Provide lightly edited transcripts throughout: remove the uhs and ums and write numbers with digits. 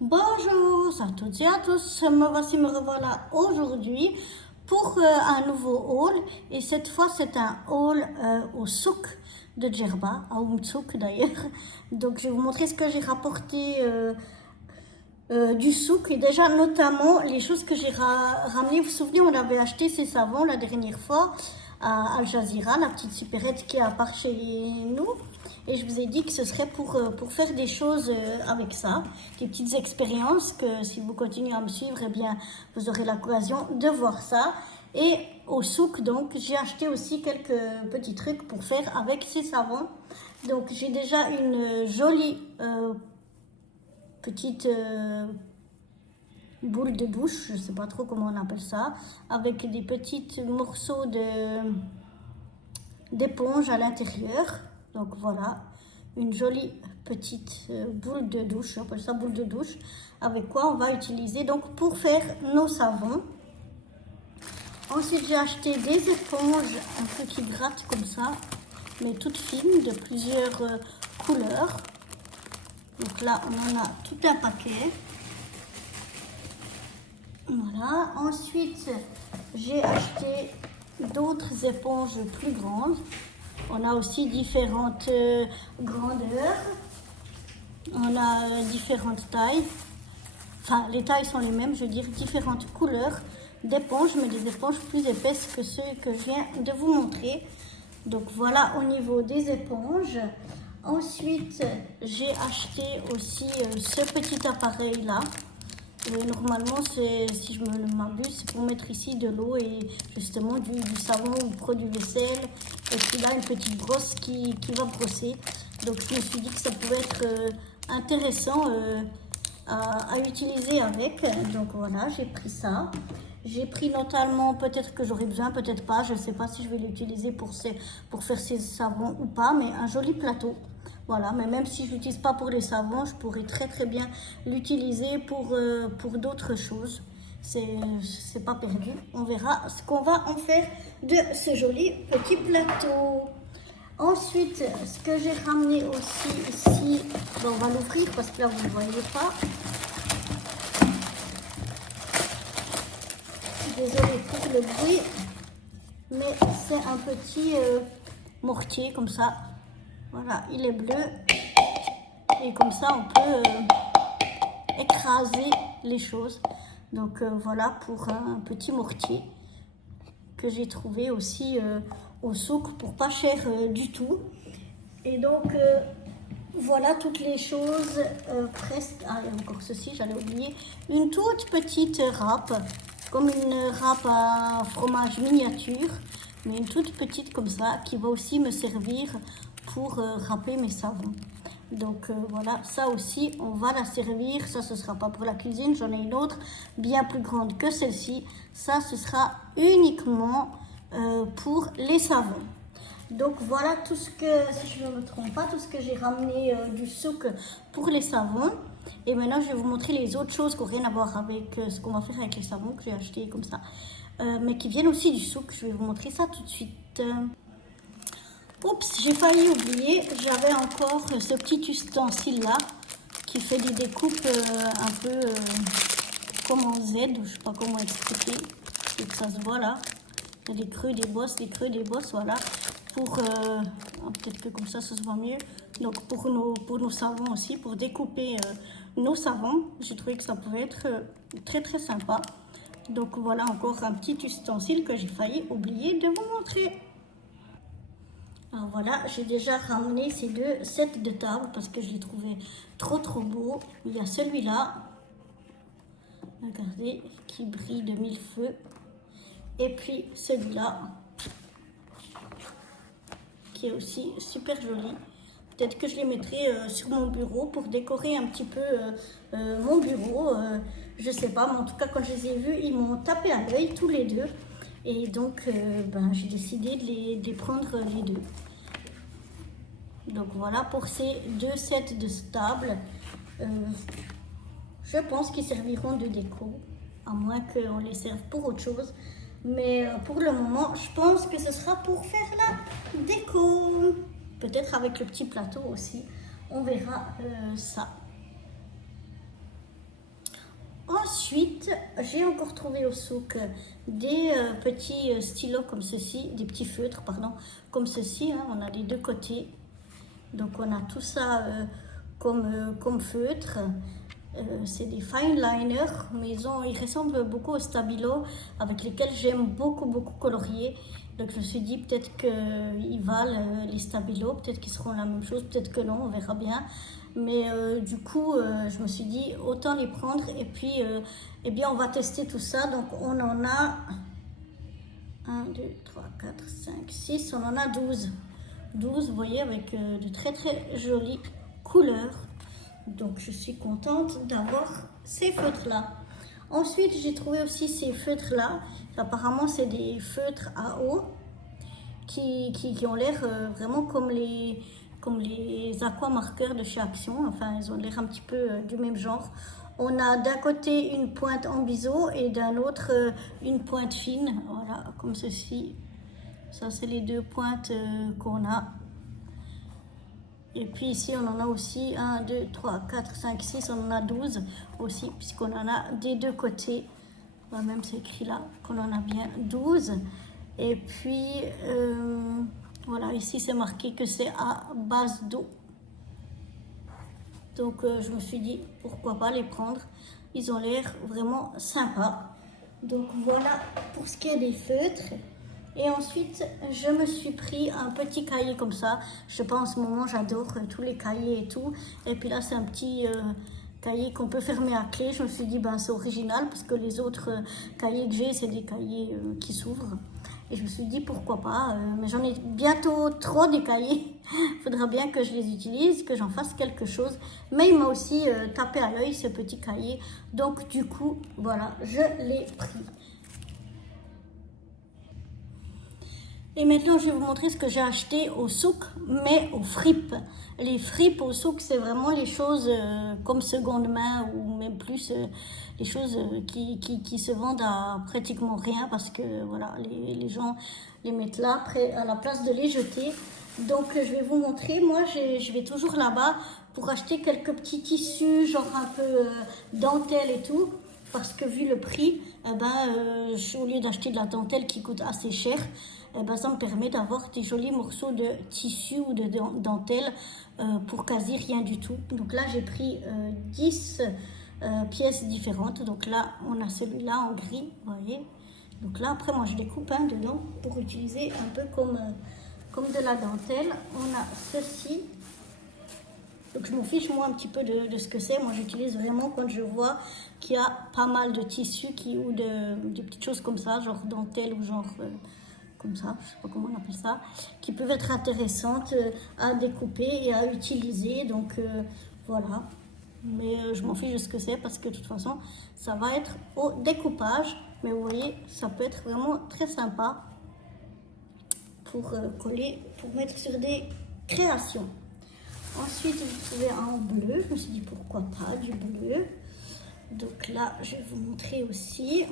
Bonjour à toutes et à tous, me revoilà aujourd'hui pour un nouveau haul et cette fois c'est un haul au souk de Djerba, à Oumtsouk d'ailleurs. Donc je vais vous montrer ce que j'ai rapporté du souk et déjà notamment les choses que j'ai ramenées. Vous vous souvenez, on avait acheté ces savons la dernière fois à Al Jazeera, la petite supérette qui est à part chez nous. Et je vous ai dit que ce serait pour faire des choses avec ça, des petites expériences que si vous continuez à me suivre, eh bien, vous aurez l'occasion de voir ça. Et au souk, donc, j'ai acheté aussi quelques petits trucs pour faire avec ces savons. Donc, j'ai déjà une jolie petite boule de bouche, je ne sais pas trop comment on appelle ça, avec des petits morceaux d'éponge à l'intérieur. Donc voilà, une jolie petite boule de douche, j'appelle ça boule de douche, avec quoi on va utiliser donc pour faire nos savons. Ensuite j'ai acheté des éponges un peu qui grattent comme ça, mais toutes fines, de plusieurs couleurs. Donc là on en a tout un paquet. Voilà, ensuite j'ai acheté d'autres éponges plus grandes. On a aussi différentes grandeurs, on a différentes tailles, enfin les tailles sont les mêmes, je veux dire différentes couleurs d'éponges, mais des éponges plus épaisses que ceux que je viens de vous montrer. Donc voilà au niveau des éponges. Ensuite j'ai acheté aussi ce petit appareil là. Normalement, si je ne m'abuse, c'est pour mettre ici de l'eau et justement du savon ou produit vaisselle. Et puis là, une petite brosse qui va brosser. Donc, je me suis dit que ça pouvait être intéressant à utiliser avec. Donc, voilà, j'ai pris ça. J'ai pris notamment, peut-être que j'aurai besoin, peut-être pas. Je ne sais pas si je vais l'utiliser pour faire ces savons ou pas, mais un joli plateau. Voilà, mais même si je ne l'utilise pas pour les savons, je pourrais très très bien l'utiliser pour d'autres choses. C'est pas perdu. On verra ce qu'on va en faire de ce joli petit plateau. Ensuite, ce que j'ai ramené aussi ici, ben on va l'ouvrir parce que là vous ne voyez pas. Désolée pour le bruit, mais c'est un petit mortier comme ça. Voilà, il est bleu. Et comme ça, on peut écraser les choses. Donc voilà pour un petit mortier que j'ai trouvé aussi au souk pour pas cher du tout. Et donc voilà toutes les choses presque. Ah, et encore ceci, j'allais oublier. Une toute petite râpe, comme une râpe à fromage miniature, mais une toute petite comme ça, qui va aussi me servir pour râper mes savons. Donc voilà, ça aussi, on va la servir. Ça, ce sera pas pour la cuisine. J'en ai une autre bien plus grande que celle-ci. Ça, ce sera uniquement pour les savons. Donc voilà tout ce que, si je ne me trompe pas, tout ce que j'ai ramené du souk pour les savons. Et maintenant, je vais vous montrer les autres choses qui n'ont rien à voir avec ce qu'on va faire avec les savons que j'ai acheté comme ça. Mais qui viennent aussi du souk. Je vais vous montrer ça tout de suite. Oups, j'ai failli oublier, j'avais encore ce petit ustensile là qui fait des découpes un peu comme en Z, je ne sais pas comment expliquer, et que ça se voit là. Il y a des creux, des bosses, voilà. Pour, peut-être que comme ça se voit mieux. Donc pour nos savons aussi, pour découper nos savons, j'ai trouvé que ça pouvait être très très sympa. Donc voilà encore un petit ustensile que j'ai failli oublier de vous montrer. Alors voilà, j'ai déjà ramené ces deux sets de tables parce que je les trouvais trop beaux. Il y a celui-là, regardez, qui brille de mille feux. Et puis celui-là, qui est aussi super joli. Peut-être que je les mettrai sur mon bureau pour décorer un petit peu mon bureau. Je sais pas, mais en tout cas, quand je les ai vus, ils m'ont tapé à l'œil tous les deux. Et donc, j'ai décidé de les prendre les deux. Donc voilà pour ces deux sets de tables. Je pense qu'ils serviront de déco, à moins qu'on les serve pour autre chose. Mais pour le moment, je pense que ce sera pour faire la déco. Peut-être avec le petit plateau aussi. On verra ça. Ensuite, j'ai encore trouvé au souk des petits stylos comme ceci, des petits feutres, pardon, comme ceci, hein, on a les deux côtés. Donc on a tout ça comme feutre. C'est des fine liners, mais ils ressemblent beaucoup aux Stabilo avec lesquels j'aime beaucoup colorier. Donc je me suis dit peut-être qu'ils valent les Stabilo, peut-être qu'ils seront la même chose, peut-être que non, on verra bien. Mais du coup, je me suis dit autant les prendre et puis eh bien, on va tester tout ça. Donc on en a 1, 2, 3, 4, 5, 6, on en a 12. 12, vous voyez, avec de très jolies couleurs. Donc je suis contente d'avoir ces feutres là. Ensuite j'ai trouvé aussi ces feutres là. Apparemment c'est des feutres à eau qui ont l'air vraiment comme les aquamarqueurs de chez Action. Enfin ils ont l'air un petit peu du même genre. On a d'un côté une pointe en biseau et d'un autre une pointe fine. Voilà, comme ceci. Ça c'est les deux pointes qu'on a. Et puis ici, on en a aussi 1, 2, 3, 4, 5, 6, on en a 12 aussi, puisqu'on en a des deux côtés. Même c'est écrit là qu'on en a bien 12. Et puis, voilà, ici c'est marqué que c'est à base d'eau. Donc je me suis dit, pourquoi pas les prendre. Ils ont l'air vraiment sympas. Donc voilà pour ce qui est des feutres. Et ensuite, je me suis pris un petit cahier comme ça. Je sais pas, en ce moment, j'adore tous les cahiers et tout. Et puis là, c'est un petit cahier qu'on peut fermer à clé. Je me suis dit, ben, c'est original parce que les autres cahiers que j'ai, c'est des cahiers qui s'ouvrent. Et je me suis dit, pourquoi pas. Mais j'en ai bientôt trop des cahiers. Il faudra bien que je les utilise, que j'en fasse quelque chose. Mais il m'a aussi tapé à l'œil, ce petit cahier. Donc, du coup, voilà, je l'ai pris. Et maintenant, je vais vous montrer ce que j'ai acheté au souk, mais aux fripes. Les fripes au souk, c'est vraiment les choses comme seconde main ou même plus les choses qui se vendent à pratiquement rien parce que voilà, les gens les mettent là après, à la place de les jeter. Donc, je vais vous montrer. Moi, je vais toujours là-bas pour acheter quelques petits tissus, genre un peu dentelle et tout. Parce que vu le prix, au lieu d'acheter de la dentelle qui coûte assez cher, ça me permet d'avoir des jolis morceaux de tissu ou de dentelle pour quasi rien du tout. Donc là, j'ai pris 10 pièces différentes. Donc là, on a celui-là en gris, vous voyez. Donc là, après, moi, je découpe dedans pour utiliser un peu comme de la dentelle. On a ceci. Donc je m'en fiche moi un petit peu de ce que c'est. Moi j'utilise vraiment quand je vois qu'il y a pas mal de tissus ou de petites choses comme ça, genre dentelle ou genre comme ça, je sais pas comment on appelle ça, qui peuvent être intéressantes à découper et à utiliser. Donc voilà. Mais je m'en fiche de ce que c'est parce que de toute façon ça va être au découpage. Mais vous voyez, ça peut être vraiment très sympa pour coller, pour mettre sur des créations. Ensuite, j'ai trouvé un en bleu. Je me suis dit pourquoi pas du bleu. Donc là, je vais vous montrer aussi.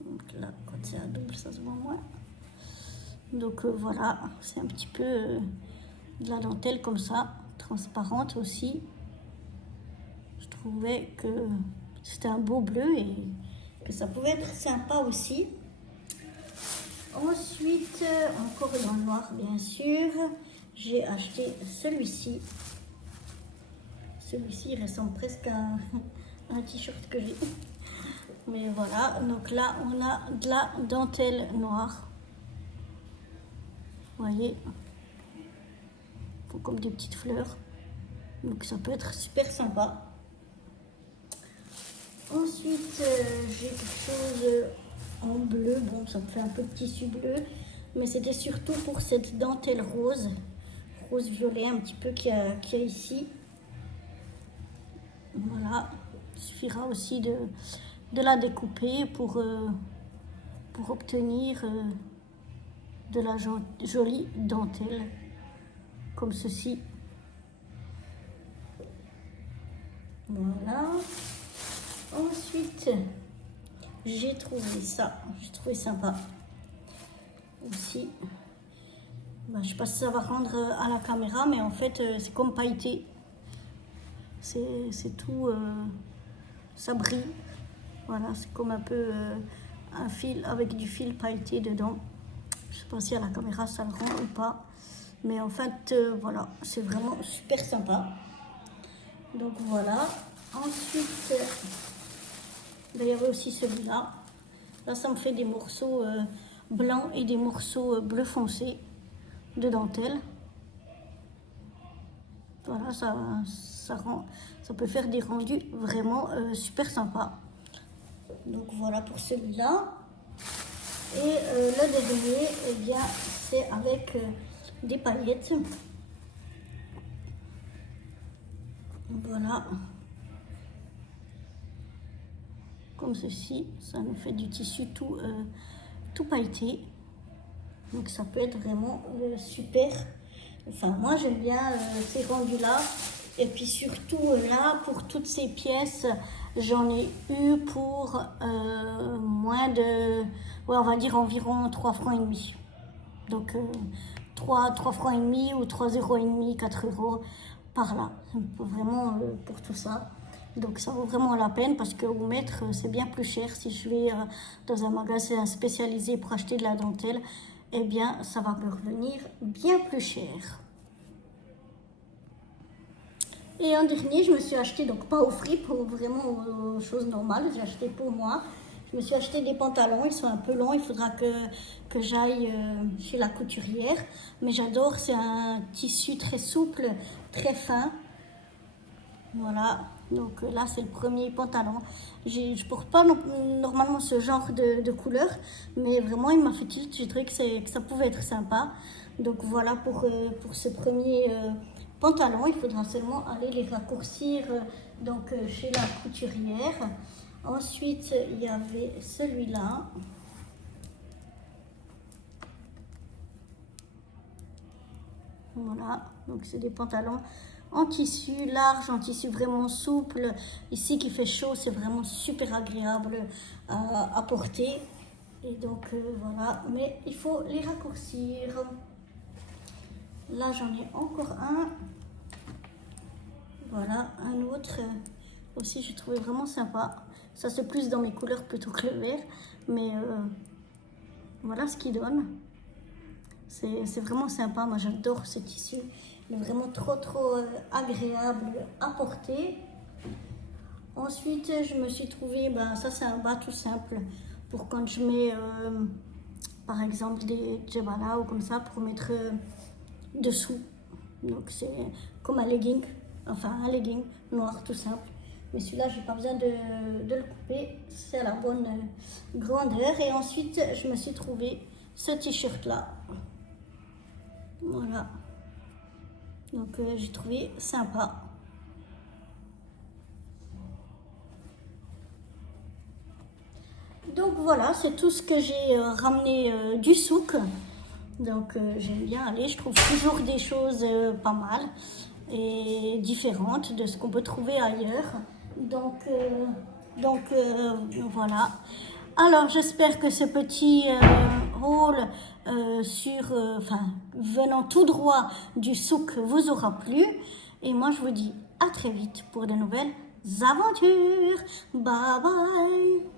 Donc là, quand c'est à double, ça se voit moins. Donc voilà, c'est un petit peu de la dentelle comme ça, transparente aussi. Je trouvais que c'était un beau bleu et que ça pouvait être sympa aussi. Ensuite, encore dans le noir bien sûr, j'ai acheté celui-ci. Celui-ci il ressemble presque à un t-shirt que j'ai. Mais voilà, donc là on a de la dentelle noire. Vous voyez, comme des petites fleurs. Donc ça peut être super sympa. Ensuite, j'ai quelque chose en bleu. Bon, ça me fait un peu de tissu bleu. Mais c'était surtout pour cette dentelle rose. Rose violet un petit peu qu'il y a ici. Voilà. Il suffira aussi de la découper pour obtenir de la jolie dentelle. Comme ceci. Voilà. Ensuite, j'ai trouvé ça. J'ai trouvé sympa. Aussi. Je ne sais pas si ça va rendre à la caméra, mais en fait, c'est comme pailleté. c'est tout, ça brille. Voilà, c'est comme un peu un fil avec du fil pailleté dedans. Je sais pas si à la caméra ça le rend ou pas. Mais en fait, voilà, c'est vraiment super sympa. Donc voilà. Ensuite, il y avait aussi celui-là. Là, ça me fait des morceaux blancs et des morceaux bleu foncé de dentelle. Voilà, ça peut faire des rendus vraiment super sympas. Donc voilà pour celui-là. Et le dernier, eh bien, c'est avec des paillettes. Voilà. Comme ceci, ça nous fait du tissu tout pailleté. Donc ça peut être vraiment super. Enfin, moi j'aime bien ces rendus-là. Et puis surtout là, pour toutes ces pièces, j'en ai eu pour moins de, ouais, on va dire environ 3 francs et demi. Donc 3 francs et demi ou 3,5 €, 4 € par là. Vraiment pour tout ça. Donc ça vaut vraiment la peine parce que au mètre, c'est bien plus cher. Si je vais dans un magasin spécialisé pour acheter de la dentelle, eh bien ça va me revenir bien plus cher. Et en dernier, je me suis acheté, donc pas au fripe, vraiment aux choses normales, j'ai acheté pour moi. Je me suis acheté des pantalons, ils sont un peu longs, il faudra que j'aille chez la couturière. Mais j'adore, c'est un tissu très souple, très fin. Voilà, donc là c'est le premier pantalon. Je porte pas normalement ce genre de couleur, mais vraiment il m'a fait tilt, j'ai trouvé que ça pouvait être sympa. Donc voilà pour ce premier pantalon, il faudra seulement aller les raccourcir donc chez la couturière. Ensuite il y avait celui-là. Voilà, donc c'est des pantalons en tissu large, en tissu vraiment souple. Ici qui fait chaud, c'est vraiment super agréable à porter. Et donc voilà, mais il faut les raccourcir. Là j'en ai encore un. Voilà, un autre aussi j'ai trouvé vraiment sympa. Ça c'est plus dans mes couleurs plutôt que le vert, mais voilà ce qu'il donne. C'est vraiment sympa, moi j'adore ce tissu. Il est vraiment trop agréable à porter. Ensuite, je me suis trouvé, ça c'est un bas tout simple pour quand je mets par exemple des djebala ou comme ça pour mettre dessous. Donc c'est comme un legging, enfin un legging noir tout simple. Mais celui-là, j'ai pas besoin de le couper, c'est à la bonne grandeur. Et ensuite, je me suis trouvé ce t-shirt là. Voilà. Donc j'ai trouvé sympa. Donc voilà, c'est tout ce que j'ai ramené du souk. Donc j'aime bien aller, je trouve toujours des choses pas mal et différentes de ce qu'on peut trouver ailleurs. Donc voilà. Alors j'espère que ce petit haul venant tout droit du souk vous aura plu. Et moi je vous dis à très vite pour de nouvelles aventures. Bye bye.